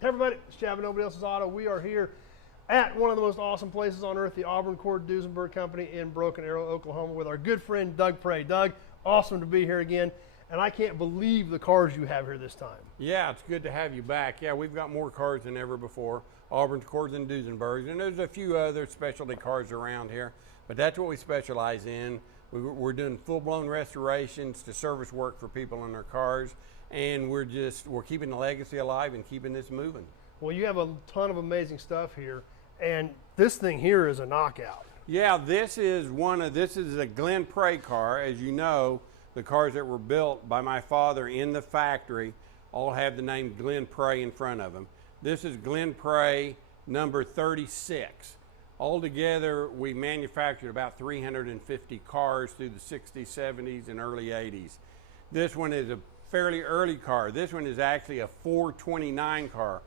Hey everybody, it's Chad, Nobody Else's Auto. We are here at one of the most awesome places on earth, the Auburn Duesenberg Company in Broken Arrow, Oklahoma, with our good friend Doug Prey. Doug, awesome to be here again, and I can't believe the cars you have here this time. Yeah, it's good to have you back. Yeah, we've got more cars than ever before. Auburn's cars and Duesenbergs, and there's a few other specialty cars around here, but that's what we specialize in. We're doing full-blown restorations to service work for people in their cars, and we're keeping the legacy alive and keeping this moving. Well, you have a ton of amazing stuff here, and this thing here is a knockout. Yeah, this is a Glenn Prey car. As you know, the cars that were built by my father in the factory all have the name Glenn Prey in front of them. This is Glenn Prey number 36. Altogether, we manufactured about 350 cars through the 60s, 70s, and early 80s. This one is a fairly early car. This one is actually a 429 car.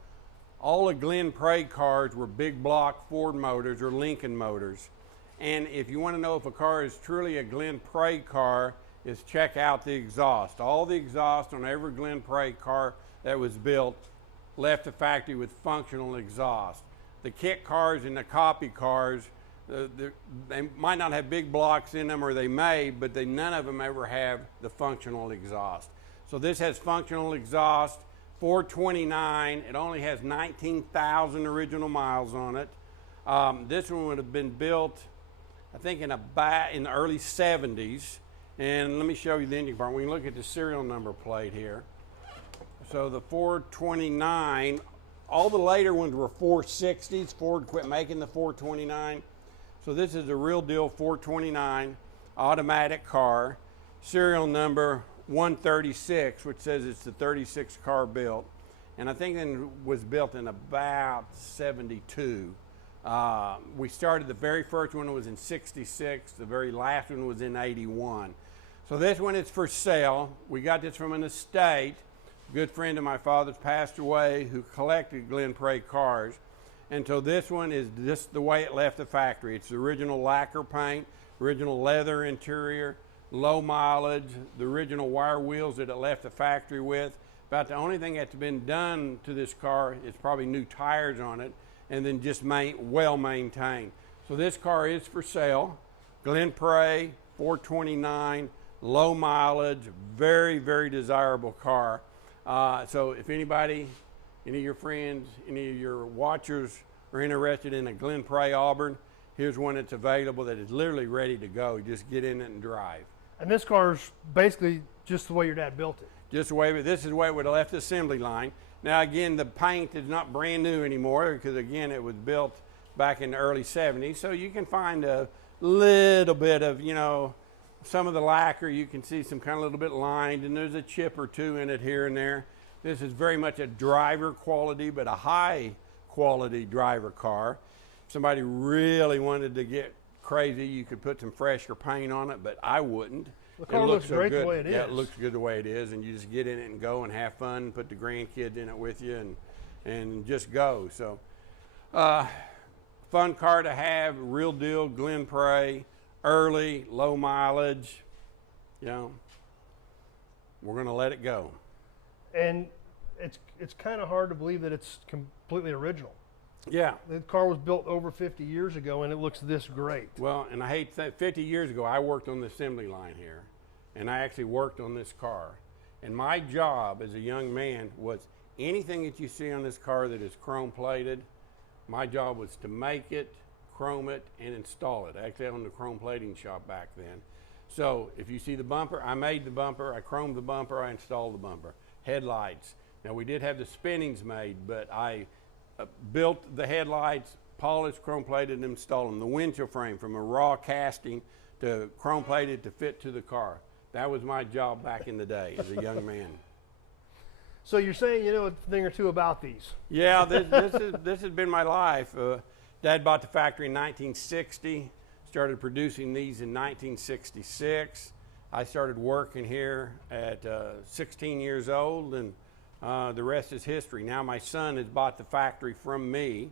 All the Glenn Prey cars were big block Ford motors or Lincoln motors. And if you want to know if a car is truly a Glenn Prey car, is check out the exhaust. All the exhaust on every Glenn Prey car that was built left the factory with functional exhaust. The kit cars and the copy cars, they might not have big blocks in them, or they may, but none of them ever have the functional exhaust. So this has functional exhaust, 429. It only has 19,000 original miles on it. This one would have been built, I think, in the early 70s. And let me show you the engine part. We can look at the serial number plate here. So the 429, all the later ones were 460s. Ford quit making the 429. So this is a real deal 429 automatic car. Serial number 136, which says it's the 36 car built. And I think it was built in about 72. We started, the very first one was in 66. The very last one was in 81. So this one is for sale. We got this from an estate. A good friend of my father's passed away who collected Glenn Prey cars. And so this one is just the way it left the factory. It's the original lacquer paint, original leather interior, low mileage, the original wire wheels that it left the factory with. About the only thing that's been done to this car is probably new tires on it, and then just well maintained. So this car is for sale. Glenn Prey, 429, low mileage, very, very desirable car. So if anybody, any of your friends, any of your watchers are interested in a Glenn Prey Auburn, here's one that's available that is literally ready to go. Just get in it and drive. And this car's basically just the way your dad built it. Just the way, this is the way it would have left the assembly line. Now again, the paint is not brand new anymore because again, it was built back in the early 70s. So you can find a little bit of, you know, some of the lacquer, you can see some kind of little bit lined, and there's a chip or two in it here and there. This is very much a driver quality, but a high quality driver car. If somebody really wanted to get crazy, you could put some fresher paint on it, but I wouldn't. The car looks great the way it is. Yeah, it looks good the way it is, and you just get in it and go and have fun, put the grandkids in it with you and just go. So fun car to have, real deal Glenn Prey, early, low mileage, you know, we're gonna let it go. And it's kind of hard to believe that it's completely original. Yeah. The car was built over 50 years ago, and it looks this great. Well, and I hate that 50 years ago, I worked on the assembly line here, and I actually worked on this car. And my job as a young man was anything that you see on this car that is chrome plated, my job was to make it, chrome it, and install it. I actually owned the chrome plating shop back then. So if you see the bumper, I made the bumper, I chromed the bumper, I installed the bumper. Headlights. Now we did have the spinnings made, but I built the headlights, polished, chrome plated, and installed them. The windshield frame from a raw casting to chrome plated to fit to the car. That was my job back in the day as a young man. So you're saying you know a thing or two about these? Yeah, this has been my life. Dad bought the factory in 1960, started producing these in 1966. I started working here at 16 years old, and the rest is history. Now my son has bought the factory from me.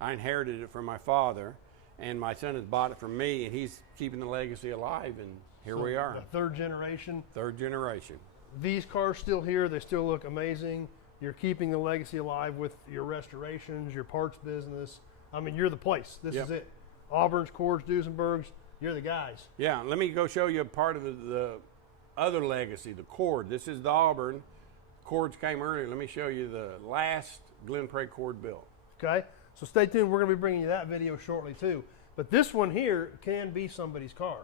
I inherited it from my father, and my son has bought it from me, and he's keeping the legacy alive, and here we are. The third generation. Third generation. These cars still here, they still look amazing. You're keeping the legacy alive with your restorations, your parts business. I mean, you're the place. This is it. Auburn's, Cords, Duesenbergs, you're the guys. Yeah, let me go show you a part of the other legacy, the cord. This is the Auburn. Cords came earlier. Let me show you the last Glen Prairie cord built. Okay, so stay tuned. We're going to be bringing you that video shortly too. But this one here can be somebody's car.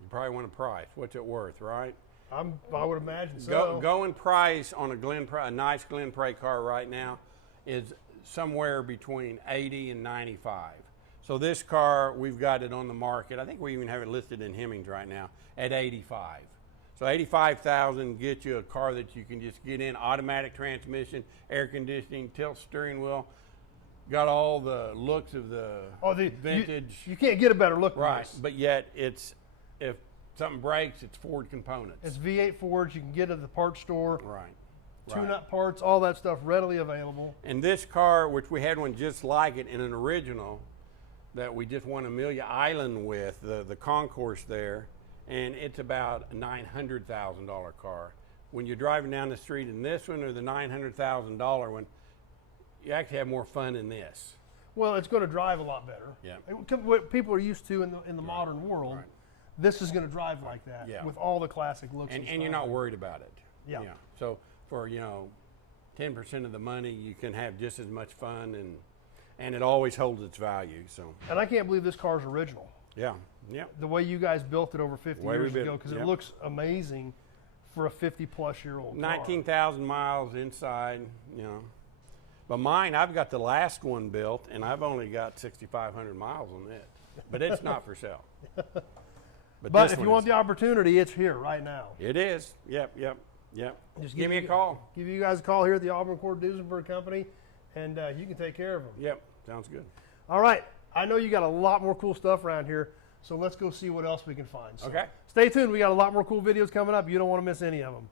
You probably want a price. What's it worth, right? I would imagine so. Going price on a nice Glen Prairie car right now is somewhere between 80 and 95. So this car, we've got it on the market. I think we even have it listed in Hemmings right now at 85. So 85,000 gets you a car that you can just get in, automatic transmission, air conditioning, tilt steering wheel. Got all the looks of the vintage. You can't get a better look. Right, but yet if something breaks, it's Ford components. It's V8 Fords. You can get at the parts store. Right. Tune-up parts, all that stuff readily available. And this car, which we had one just like it in an original that we just won Amelia Island with, the concourse there, and it's about a $900,000 car. When you're driving down the street in this one or the $900,000 one, you actually have more fun in this. Well, it's going to drive a lot better. Yeah. What people are used to in the modern world, this is going to drive like that with all the classic looks. And you're not worried about it. Yeah. So for 10% of the money, you can have just as much fun, and it always holds its value. So. And I can't believe this car is original. Yeah. Yeah. The way you guys built it over 50 years ago, because it it looks amazing for a 50-plus-year-old car. 19,000 miles inside, But mine, I've got the last one built, and I've only got 6,500 miles on it. But it's not for sale. But if you want the opportunity, it's here right now. It is. Yep. Just give me a call. Give you guys a call here at the Auburn Cord Duesenberg Company, and you can take care of them. Yep. Sounds good. All right. I know you got a lot more cool stuff around here, so let's go see what else we can find. So okay. Stay tuned. We got a lot more cool videos coming up. You don't want to miss any of them.